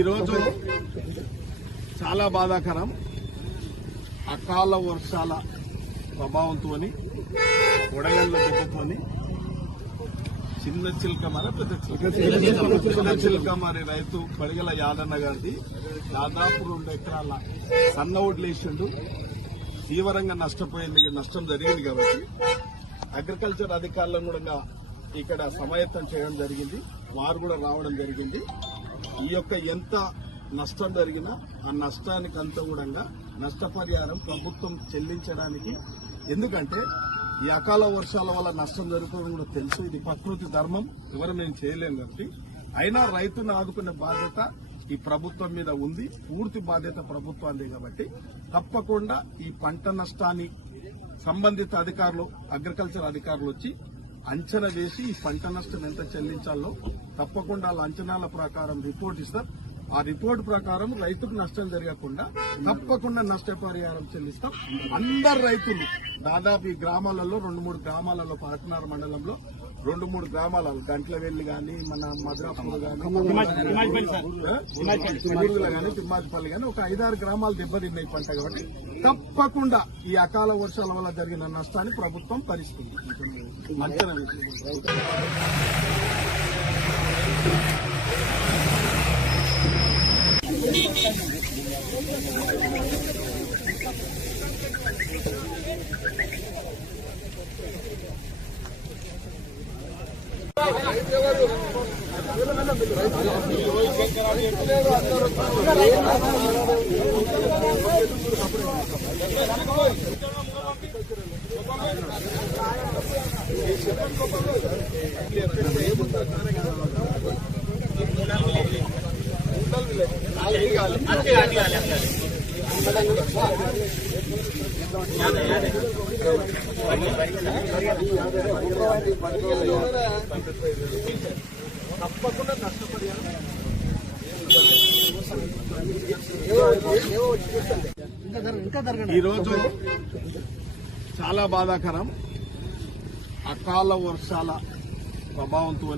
ఈరోజు చాలా బాధాకరం. అకాల వర్షాల ప్రభావంతో వడగళ్ల దెబ్బతోని చిన్న చిలకమారి పెద్ద చిలకమారి రైతు పడిగల యాదన్న గారిది దాదాపు 2 ఎకరాల సన్న వడ్లేసిండు. తీవ్రంగా నష్టం జరిగింది కాబట్టి అగ్రికల్చర్ అధికారులను కూడా ఇక్కడ సమాయత్తం చేయడం జరిగింది. వారు కూడా రావడం జరిగింది. ఈ యొక్క ఎంత నష్టం జరిగినా ఆ నష్టానికి అంతా కూడా నష్టపరిహారం ప్రభుత్వం చెల్లించడానికి, ఎందుకంటే ఈ అకాల వర్షాల వల్ల నష్టం జరుగుతుందని కూడా తెలుసు. ఇది ప్రకృతి ధర్మం, ఎవరు మేము చేయలేం కాబట్టి అయినా రైతును ఆదుకునే బాధ్యత ఈ ప్రభుత్వం మీద ఉంది. పూర్తి బాధ్యత ప్రభుత్వానికి కాబట్టి తప్పకుండా ఈ పంట నష్టాన్ని సంబంధిత అధికారులు, అగ్రికల్చర్ అధికారులు వచ్చి అంచనా వేసి ఈ పంట నష్టం ఎంత చెల్లించాలో తప్పకుండా వాళ్ళ అంచనాల ప్రకారం రిపోర్ట్ ఇస్తారు. ఆ రిపోర్ట్ ప్రకారం రైతుకు నష్టం జరగకుండా తప్పకుండా నష్టపరిహారం చెల్లిస్తాం. అందరు రైతులు దాదాపు ఈ గ్రామాలలో 2-3 గ్రామాలలో పాతనార్ మండలంలో 2-3 గ్రామాలలో గంట్లవెల్లి గాని, మన మద్రాపూర్ గాని, తిమ్మాజిపల్లి గాని ఒక 5-6 గ్రామాలు దెబ్బతిన్నాయి పంట కాబట్టి తప్పకుండా ఈ అకాల వర్షాల వల్ల జరిగిన నష్టాన్ని ప్రభుత్వం భరిస్తుంది. అంచనా తప్పకుండా నష్టపరిహారం. ఈరోజు చాలా బాధాకరం. అకాల వర్షాల ప్రభావంతో